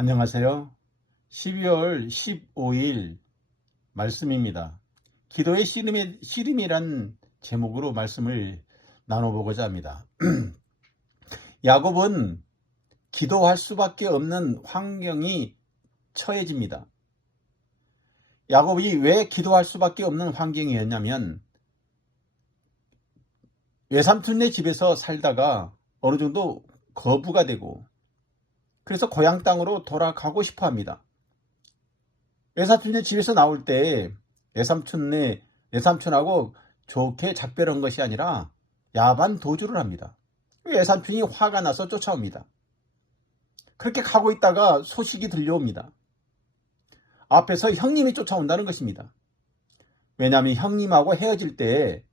안녕하세요. 12월 15일 말씀입니다. 기도의 씨름이란 제목으로 말씀을 나눠보고자 합니다. 야곱은 기도할 수밖에 없는 환경이 처해집니다. 야곱이 왜 기도할 수밖에 없는 환경이었냐면 외삼촌네 집에서 살다가 어느 정도 거부가 되고 그래서 고향 땅으로 돌아가고 싶어 합니다. 외삼촌네 집에서 나올 때 외삼촌하고 좋게 작별한 것이 아니라 야반 도주를 합니다. 외삼촌이 화가 나서 쫓아옵니다. 그렇게 가고 있다가 소식이 들려옵니다. 앞에서 형님이 쫓아온다는 것입니다. 왜냐하면 형님하고 헤어질 때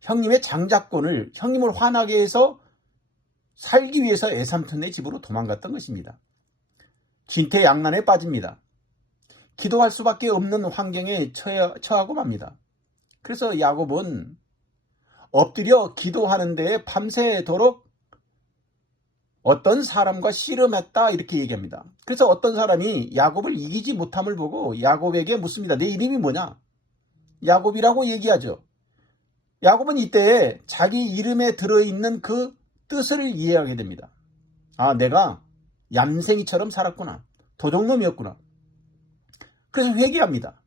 형님의 장자권을 형님을 화나게 해서 살기 위해서 외삼촌네 집으로 도망갔던 것입니다. 진퇴양난에 빠집니다. 기도할 수밖에 없는 환경에 처하고 맙니다. 그래서 야곱은 엎드려 기도하는 데에 밤새도록 어떤 사람과 씨름했다 이렇게 얘기합니다. 그래서 어떤 사람이 야곱을 이기지 못함을 보고 야곱에게 묻습니다. 내 이름이 뭐냐? 야곱이라고 얘기하죠. 야곱은 이때 자기 이름에 들어있는 그 뜻을 이해하게 됩니다. 아, 내가 얌생이처럼 살았구나. 도둑놈이었구나. 그래서 회개합니다.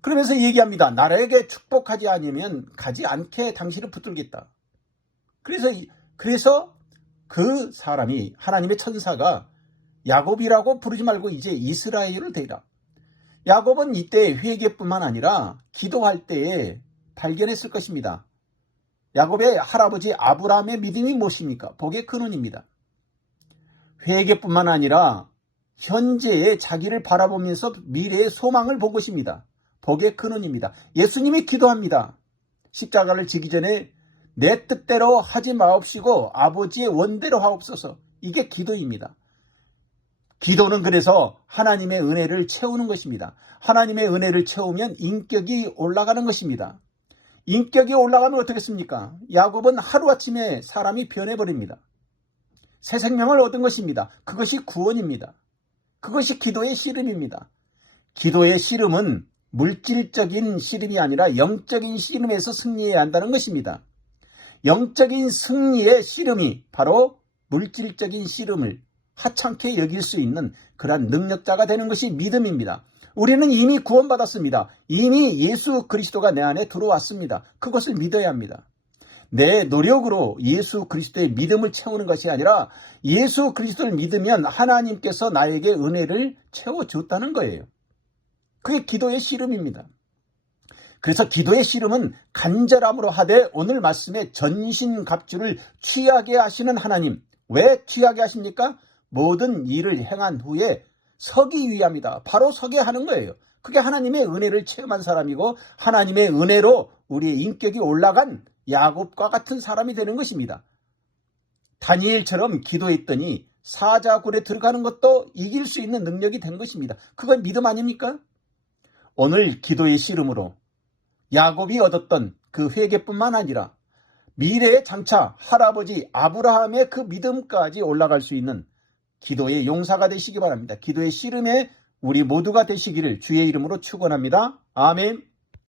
그러면서 얘기합니다. 나에게 축복하지 않으면 가지 않게 당신을 붙들겠다. 그래서 그 사람이 하나님의 천사가 야곱이라고 부르지 말고 이제 이스라엘을 대라. 야곱은 이때 회개뿐만 아니라 기도할 때에 발견했을 것입니다. 야곱의 할아버지 아브라함의 믿음이 무엇입니까? 복의 근원입니다. 회개뿐만 아니라 현재의 자기를 바라보면서 미래의 소망을 본 것입니다. 복의 근원입니다. 예수님이 기도합니다. 십자가를 지기 전에 내 뜻대로 하지 마옵시고 아버지의 원대로 하옵소서. 이게 기도입니다. 기도는 그래서 하나님의 은혜를 채우는 것입니다. 하나님의 은혜를 채우면 인격이 올라가는 것입니다. 인격이 올라가면 어떻겠습니까? 야곱은 하루아침에 사람이 변해버립니다. 새 생명을 얻은 것입니다. 그것이 구원입니다. 그것이 기도의 씨름입니다. 기도의 씨름은 물질적인 씨름이 아니라 영적인 씨름에서 승리해야 한다는 것입니다. 영적인 승리의 씨름이 바로 물질적인 씨름을 하찮게 여길 수 있는 그러한 능력자가 되는 것이 믿음입니다. 우리는 이미 구원받았습니다. 이미 예수 그리스도가 내 안에 들어왔습니다. 그것을 믿어야 합니다. 내 노력으로 예수 그리스도의 믿음을 채우는 것이 아니라 예수 그리스도를 믿으면 하나님께서 나에게 은혜를 채워줬다는 거예요. 그게 기도의 씨름입니다. 그래서 기도의 씨름은 간절함으로 하되 오늘 말씀에 전신갑주를 취하게 하시는 하나님. 왜 취하게 하십니까? 모든 일을 행한 후에 서기 위함이다. 바로 서게 하는 거예요. 그게 하나님의 은혜를 체험한 사람이고 하나님의 은혜로 우리의 인격이 올라간 야곱과 같은 사람이 되는 것입니다. 다니엘처럼 기도했더니 사자굴에 들어가는 것도 이길 수 있는 능력이 된 것입니다. 그건 믿음 아닙니까? 오늘 기도의 씨름으로 야곱이 얻었던 그 회개뿐만 아니라 미래의 장차 할아버지 아브라함의 그 믿음까지 올라갈 수 있는 기도의 용사가 되시기 바랍니다. 기도의 씨름에 우리 모두가 되시기를 주의 이름으로 축원합니다. 아멘.